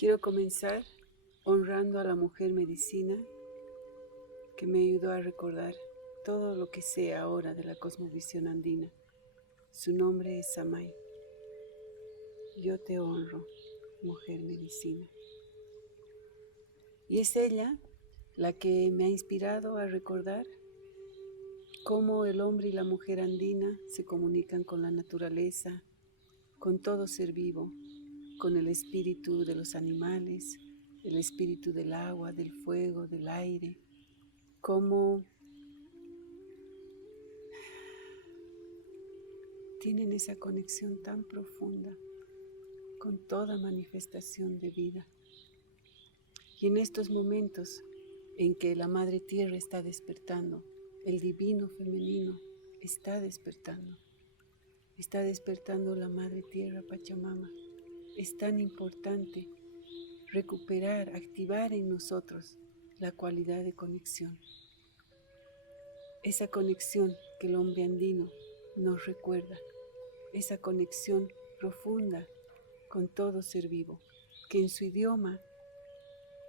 Quiero comenzar honrando a la mujer medicina que me ayudó a recordar todo lo que sé ahora de la cosmovisión andina. Su nombre es Samay. Yo te honro, mujer medicina. Y es ella la que me ha inspirado a recordar cómo el hombre y la mujer andina se comunican con la naturaleza, con todo ser vivo, con el espíritu de los animales, el espíritu del agua, del fuego, del aire, cómo tienen esa conexión tan profunda con toda manifestación de vida. Y en estos momentos en que la Madre Tierra está despertando, el divino femenino está despertando la Madre Tierra Pachamama. Es tan importante recuperar, activar en nosotros la cualidad de conexión. Esa conexión que el hombre andino nos recuerda, esa conexión profunda con todo ser vivo, que en su idioma,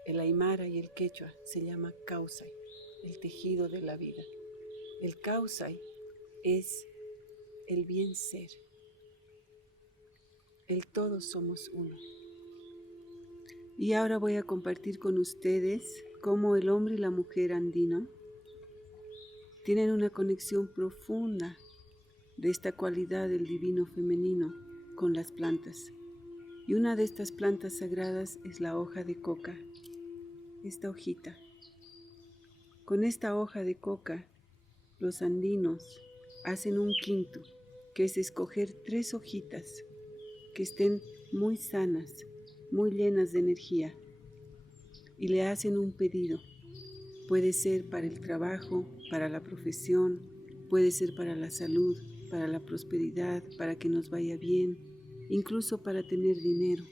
el aymara y el quechua, se llama Kausai, el tejido de la vida. El Kausai es el bien ser, el todos somos uno. Y ahora voy a compartir con ustedes cómo el hombre y la mujer andino tienen una conexión profunda de esta cualidad del divino femenino con las plantas. Y una de estas plantas sagradas es la hoja de coca, esta hojita. Con esta hoja de coca, los andinos hacen un quinto, que es escoger 3 hojitas que estén muy sanas, muy llenas de energía, y le hacen un pedido. Puede ser para el trabajo, para la profesión, puede ser para la salud, para la prosperidad, para que nos vaya bien, incluso para tener dinero.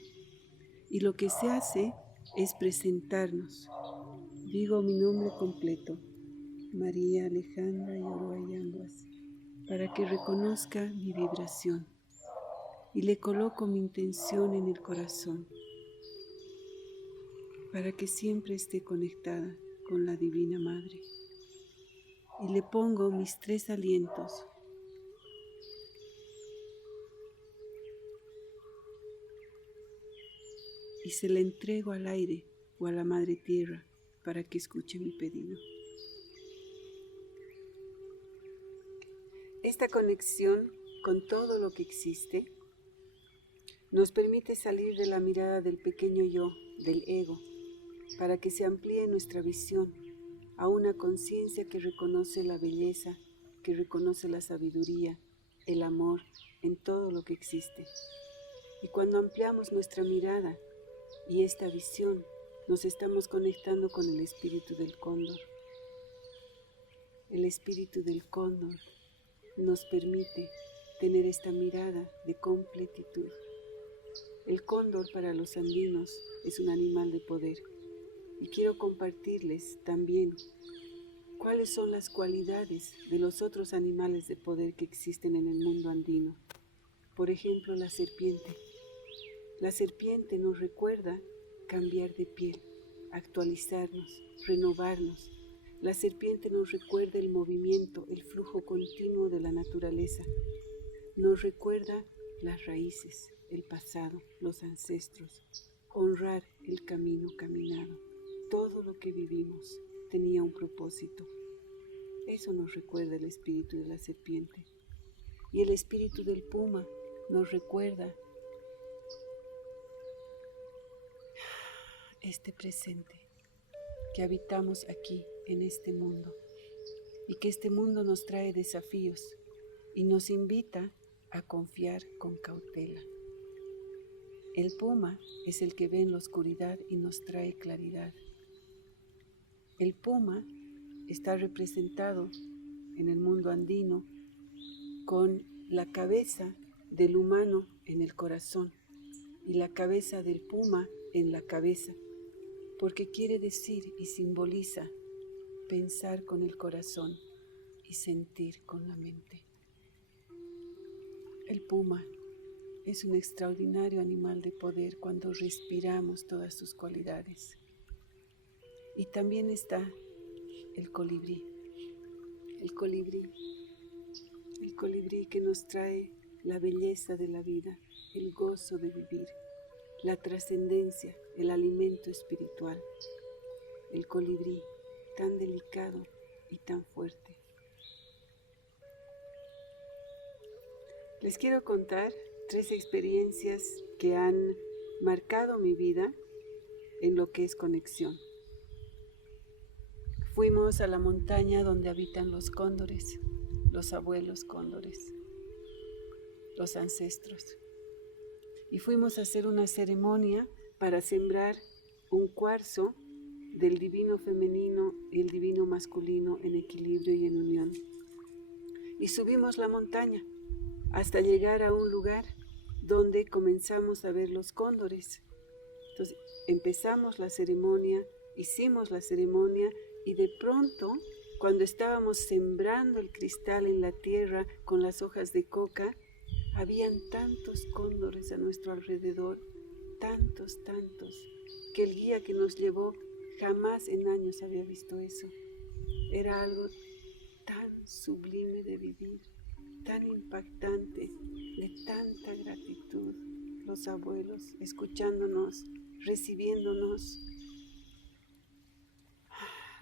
Y lo que se hace es presentarnos. Digo mi nombre completo, María Alejandra Yoroayanguas, para que reconozca mi vibración. Y le coloco mi intención en el corazón, para que siempre esté conectada con la Divina Madre. Y le pongo mis 3 alientos. Y se le entrego al aire o a la Madre Tierra para que escuche mi pedido. Esta conexión con todo lo que existe nos permite salir de la mirada del pequeño yo, del ego, para que se amplíe nuestra visión a una conciencia que reconoce la belleza, que reconoce la sabiduría, el amor en todo lo que existe. Y cuando ampliamos nuestra mirada y esta visión, nos estamos conectando con el espíritu del cóndor. El espíritu del cóndor nos permite tener esta mirada de completitud. El cóndor para los andinos es un animal de poder. Y quiero compartirles también cuáles son las cualidades de los otros animales de poder que existen en el mundo andino. Por ejemplo, la serpiente. La serpiente nos recuerda cambiar de piel, actualizarnos, renovarnos. La serpiente nos recuerda el movimiento, el flujo continuo de la naturaleza. Nos recuerda las raíces, el pasado, los ancestros, honrar el camino caminado. Todo lo que vivimos tenía un propósito. Eso nos recuerda el espíritu de la serpiente. Y el espíritu del puma nos recuerda este presente, que habitamos aquí en este mundo y que este mundo nos trae desafíos y nos invita a confiar con cautela. El puma es el que ve en la oscuridad y nos trae claridad. El puma está representado en el mundo andino con la cabeza del humano en el corazón y la cabeza del puma en la cabeza, porque quiere decir y simboliza pensar con el corazón y sentir con la mente. El puma es un extraordinario animal de poder cuando respiramos todas sus cualidades. Y también está el colibrí. El colibrí. El colibrí que nos trae la belleza de la vida, el gozo de vivir, la trascendencia, el alimento espiritual. El colibrí, tan delicado y tan fuerte. Les quiero contar 3 experiencias que han marcado mi vida en lo que es conexión. Fuimos a la montaña donde habitan los cóndores, los abuelos cóndores, los ancestros. Y fuimos a hacer una ceremonia para sembrar un cuarzo del divino femenino y el divino masculino en equilibrio y en unión. Y subimos la montaña hasta llegar a un lugar donde comenzamos a ver los cóndores. Entonces empezamos la ceremonia, hicimos la ceremonia y de pronto, cuando estábamos sembrando el cristal en la tierra con las hojas de coca, habían tantos cóndores a nuestro alrededor, tantos, que el guía que nos llevó jamás en años había visto eso. Era algo tan sublime de vivir, tan impactante, de tanta gratitud. Los abuelos escuchándonos, recibiéndonos.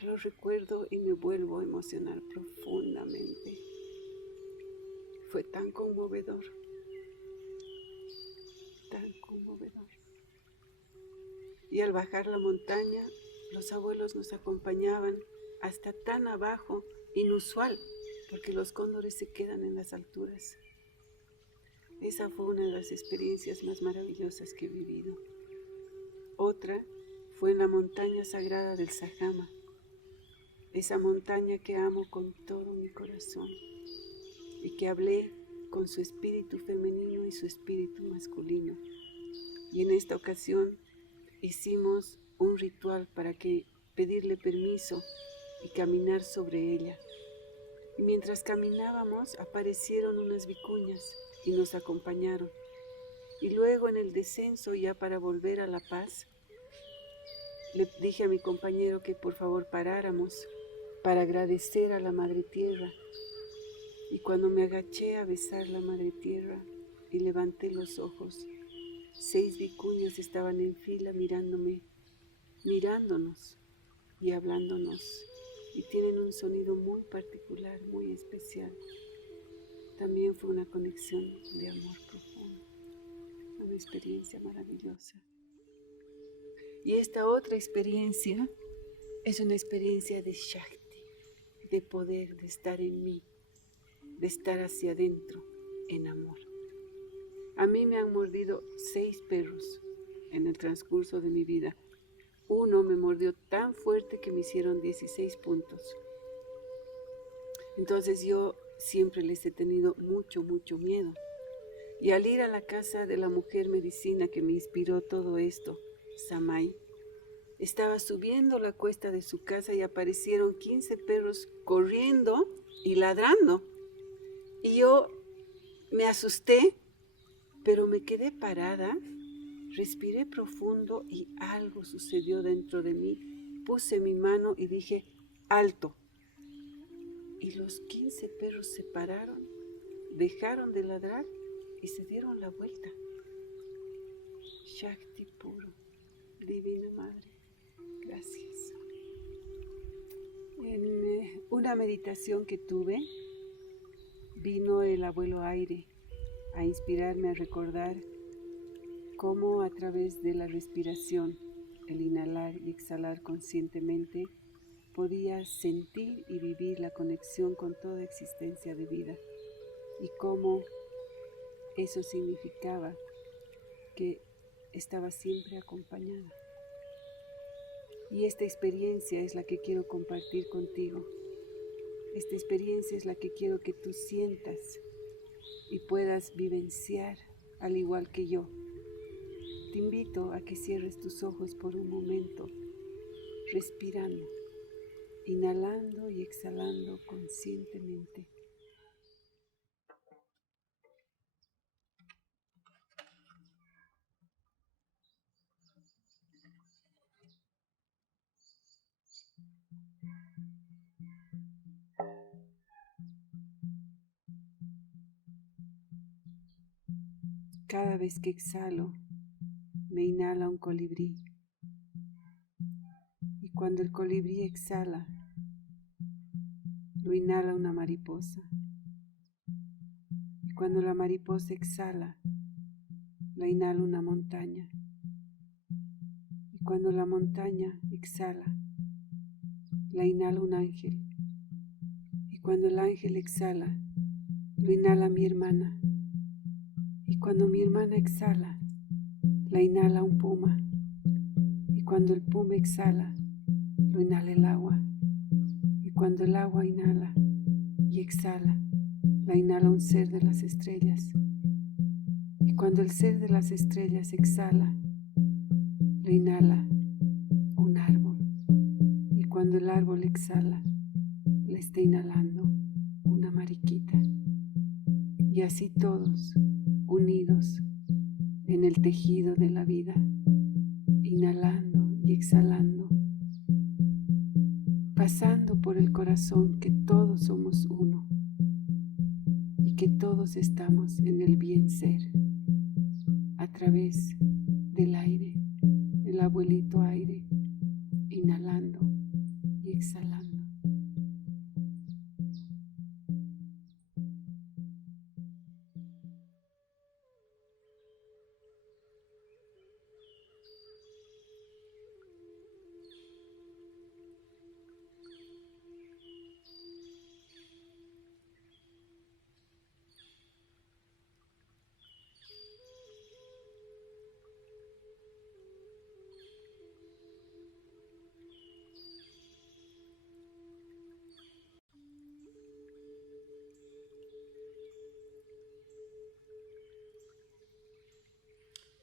Lo recuerdo y me vuelvo a emocionar profundamente. Fue tan conmovedor, tan conmovedor. Y al bajar la montaña, los abuelos nos acompañaban hasta tan abajo, inusual, porque los cóndores se quedan en las alturas. Esa fue una de las experiencias más maravillosas que he vivido. Otra fue en la montaña sagrada del Sajama, esa montaña que amo con todo mi corazón y que hablé con su espíritu femenino y su espíritu masculino. Y en esta ocasión hicimos un ritual para pedirle permiso y caminar sobre ella. Y mientras caminábamos aparecieron unas vicuñas y nos acompañaron. Y luego en el descenso, ya para volver a La Paz, le dije a mi compañero que por favor paráramos para agradecer a la Madre Tierra. Y cuando me agaché a besar la Madre Tierra y levanté los ojos, 6 vicuñas estaban en fila mirándome, mirándonos y hablándonos. Y tienen un sonido muy particular, muy especial. También fue una conexión de amor profundo, una experiencia maravillosa. Y esta otra experiencia es una experiencia de Shakti, de poder, de estar en mí, de estar hacia adentro, en amor. A mí me han mordido 6 perros en el transcurso de mi vida. Uno me mordió tan fuerte que me hicieron 16 puntos. Entonces yo siempre les he tenido mucho miedo. Y al ir a la casa de la mujer medicina que me inspiró todo esto, Samay, estaba subiendo la cuesta de su casa y aparecieron 15 perros corriendo y ladrando. Y yo me asusté, pero me quedé parada, respiré profundo y algo sucedió dentro de mí. Puse mi mano y dije, ¡alto! Y los 15 perros se pararon, dejaron de ladrar y se dieron la vuelta. Shakti puro, Divina Madre, gracias. En una meditación que tuve, vino el abuelo aire a inspirarme a recordar cómo a través de la respiración, el inhalar y exhalar conscientemente, podía sentir y vivir la conexión con toda existencia de vida y cómo eso significaba que estaba siempre acompañada. Y esta experiencia es la que quiero compartir contigo. Esta experiencia es la que quiero que tú sientas y puedas vivenciar al igual que yo. Te invito a que cierres tus ojos por un momento, respirando, inhalando y exhalando conscientemente. Cada vez que exhalo, me inhala un colibrí. Y cuando el colibrí exhala, lo inhala una mariposa. Y cuando la mariposa exhala, la inhala una montaña. Y cuando la montaña exhala, la inhala un ángel. Y cuando el ángel exhala, lo inhala mi hermana. Y cuando mi hermana exhala, la inhala un puma. Y cuando el puma exhala, lo inhala el agua. Y cuando el agua inhala y exhala, la inhala un ser de las estrellas. Y cuando el ser de las estrellas exhala, la inhala un árbol. Y cuando el árbol exhala, la está inhalando una mariquita. Y así todos unidos en el tejido de la vida, inhalando y exhalando, pasando por el corazón que todos somos uno y que todos estamos en el bien ser a través del aire, el abuelito aire, inhalando y exhalando.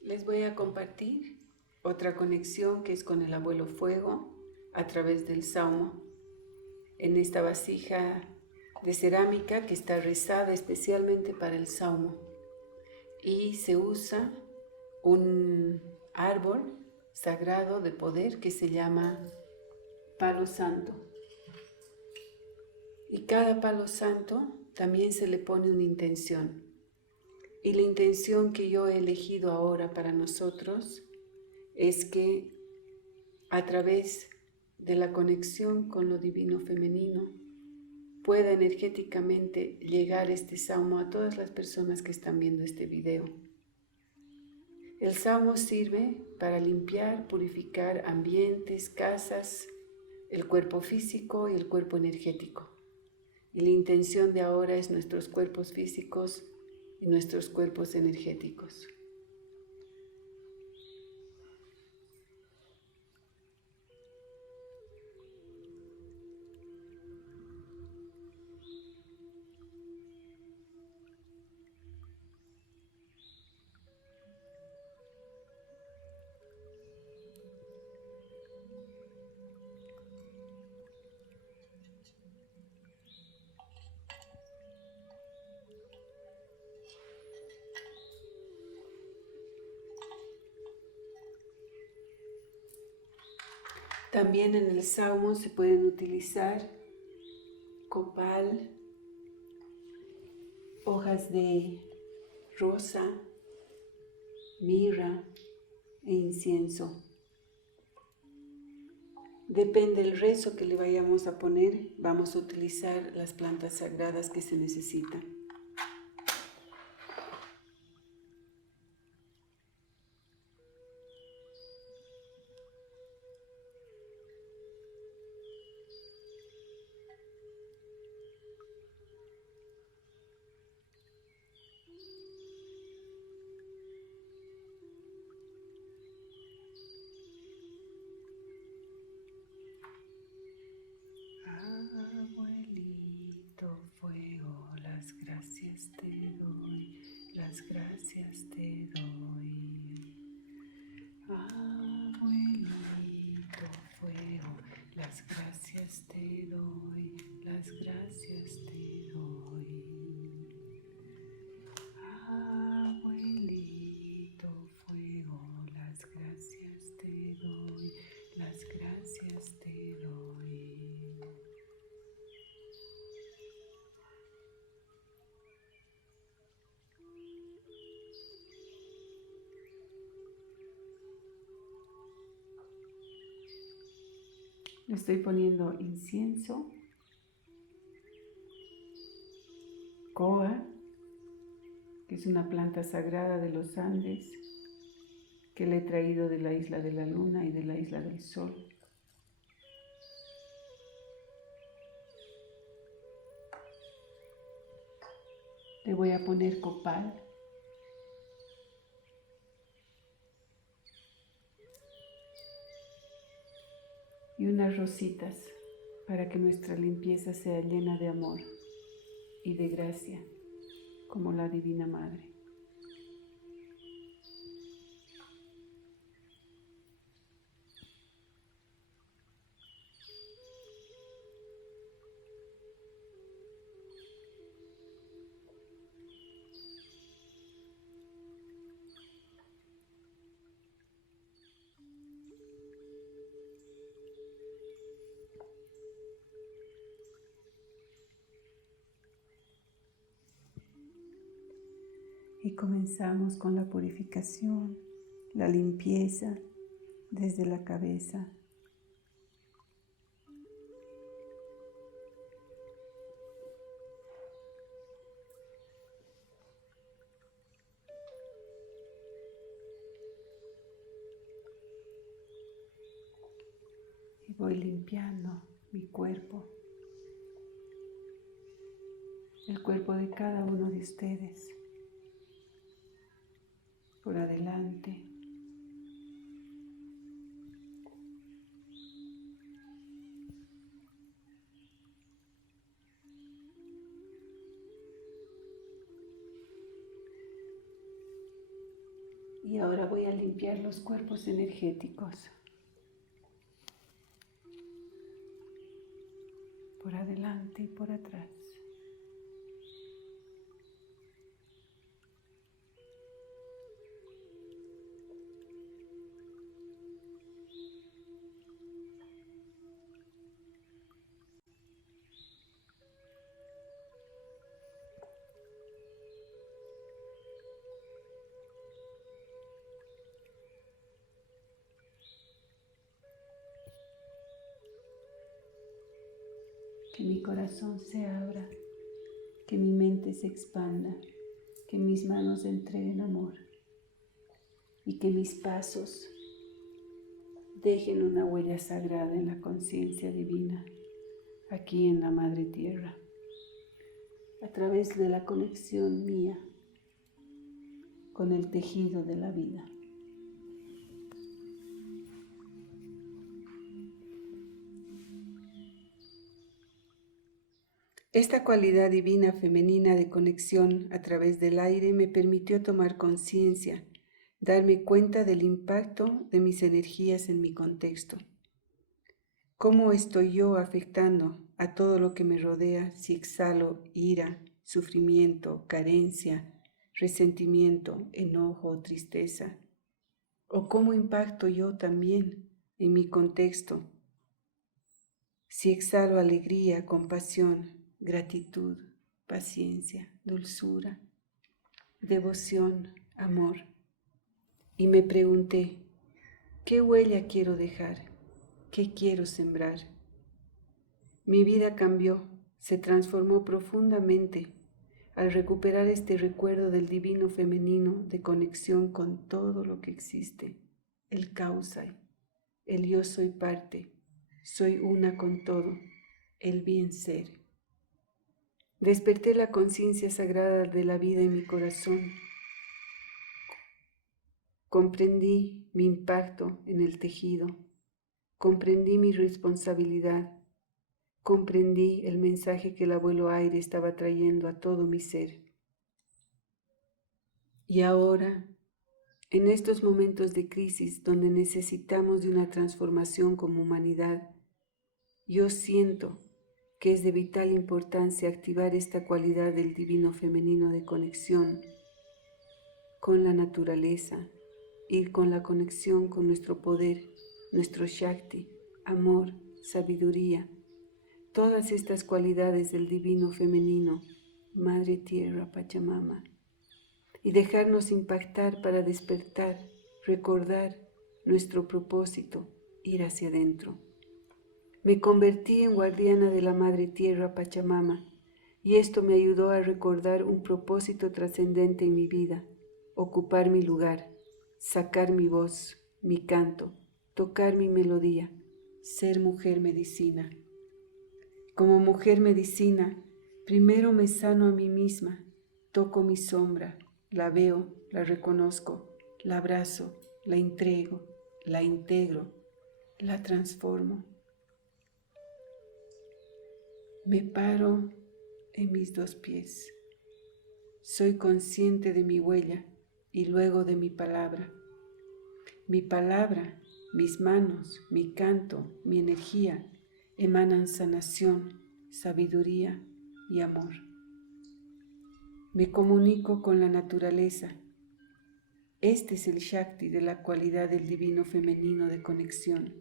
Les voy a compartir otra conexión que es con el abuelo fuego a través del saumo. En esta vasija de cerámica que está rezada especialmente para el saumo. Y se usa un árbol sagrado de poder que se llama palo santo. Y cada palo santo también se le pone una intención. Y la intención que yo he elegido ahora para nosotros es que a través de la conexión con lo divino femenino pueda energéticamente llegar este saumo a todas las personas que están viendo este video. El saumo sirve para limpiar, purificar ambientes, casas, el cuerpo físico y el cuerpo energético. Y la intención de ahora es nuestros cuerpos físicos y nuestros cuerpos energéticos. También en el saumo se pueden utilizar copal, hojas de rosa, mirra e incienso. Depende del rezo que le vayamos a poner, vamos a utilizar las plantas sagradas que se necesitan. Abuelito fuego, las gracias te doy, las gracias te doy. Abuelito fuego, las gracias te doy, las gracias te doy. Abuelito fuego, las gracias te doy, las gracias te doy. Le estoy poniendo incienso, coa, que es una planta sagrada de los Andes, que le he traído de la isla de la Luna y de la isla del Sol. Le voy a poner copal. Y unas rositas para que nuestra limpieza sea llena de amor y de gracia, como la Divina Madre. Y comenzamos con la purificación, la limpieza desde la cabeza. Y voy limpiando mi cuerpo, el cuerpo de cada uno de ustedes, por adelante. Y ahora voy a limpiar los cuerpos energéticos, por adelante y por atrás. Que mi corazón se abra, que mi mente se expanda, que mis manos entreguen amor y que mis pasos dejen una huella sagrada en la conciencia divina, aquí en la Madre Tierra, a través de la conexión mía con el tejido de la vida. Esta cualidad divina femenina de conexión a través del aire me permitió tomar conciencia, darme cuenta del impacto de mis energías en mi contexto. ¿Cómo estoy yo afectando a todo lo que me rodea si exhalo ira, sufrimiento, carencia, resentimiento, enojo o tristeza? ¿O cómo impacto yo también en mi contexto si exhalo alegría, compasión, gratitud, paciencia, dulzura, devoción, amor? Y me pregunté, ¿qué huella quiero dejar? ¿Qué quiero sembrar? Mi vida cambió, se transformó profundamente al recuperar este recuerdo del divino femenino de conexión con todo lo que existe, el Kausai, el yo soy parte, soy una con todo, el bien ser. Desperté la conciencia sagrada de la vida en mi corazón. Comprendí mi impacto en el tejido. Comprendí mi responsabilidad. Comprendí el mensaje que el abuelo aire estaba trayendo a todo mi ser. Y ahora, en estos momentos de crisis donde necesitamos de una transformación como humanidad, yo siento que es de vital importancia activar esta cualidad del divino femenino de conexión con la naturaleza y con la conexión con nuestro poder, nuestro Shakti, amor, sabiduría, todas estas cualidades del divino femenino, Madre Tierra, Pachamama, y dejarnos impactar para despertar, recordar nuestro propósito, ir hacia adentro. Me convertí en guardiana de la Madre Tierra Pachamama, y esto me ayudó a recordar un propósito trascendente en mi vida: ocupar mi lugar, sacar mi voz, mi canto, tocar mi melodía, ser mujer medicina. Como mujer medicina, primero me sano a mí misma, toco mi sombra, la veo, la reconozco, la abrazo, la entrego, la integro, la transformo. Me paro en mis dos pies. Soy consciente de mi huella y luego de mi palabra. Mi palabra, mis manos, mi canto, mi energía emanan sanación, sabiduría y amor. Me comunico con la naturaleza. Este es el Shakti de la cualidad del divino femenino de conexión.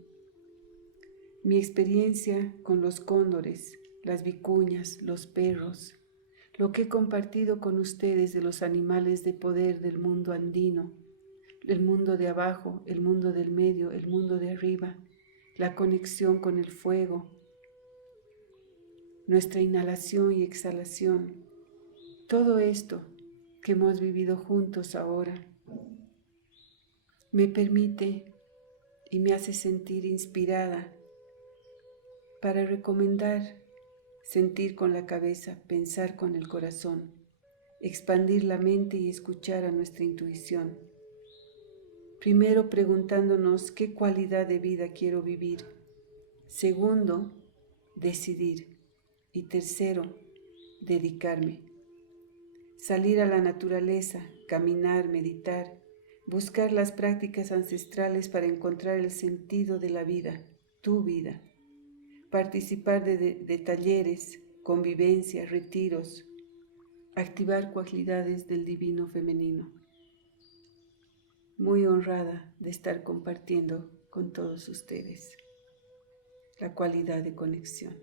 Mi experiencia con los cóndores, las vicuñas, los perros, lo que he compartido con ustedes de los animales de poder del mundo andino, el mundo de abajo, el mundo del medio, el mundo de arriba, la conexión con el fuego, nuestra inhalación y exhalación, todo esto que hemos vivido juntos ahora, me permite y me hace sentir inspirada para recomendar sentir con la cabeza, pensar con el corazón, expandir la mente y escuchar a nuestra intuición. Primero, preguntándonos qué cualidad de vida quiero vivir. Segundo, decidir. Y tercero, dedicarme. Salir a la naturaleza, caminar, meditar, buscar las prácticas ancestrales para encontrar el sentido de la vida, tu vida. Participar de talleres, convivencias, retiros, activar cualidades del divino femenino. Muy honrada de estar compartiendo con todos ustedes la cualidad de conexión.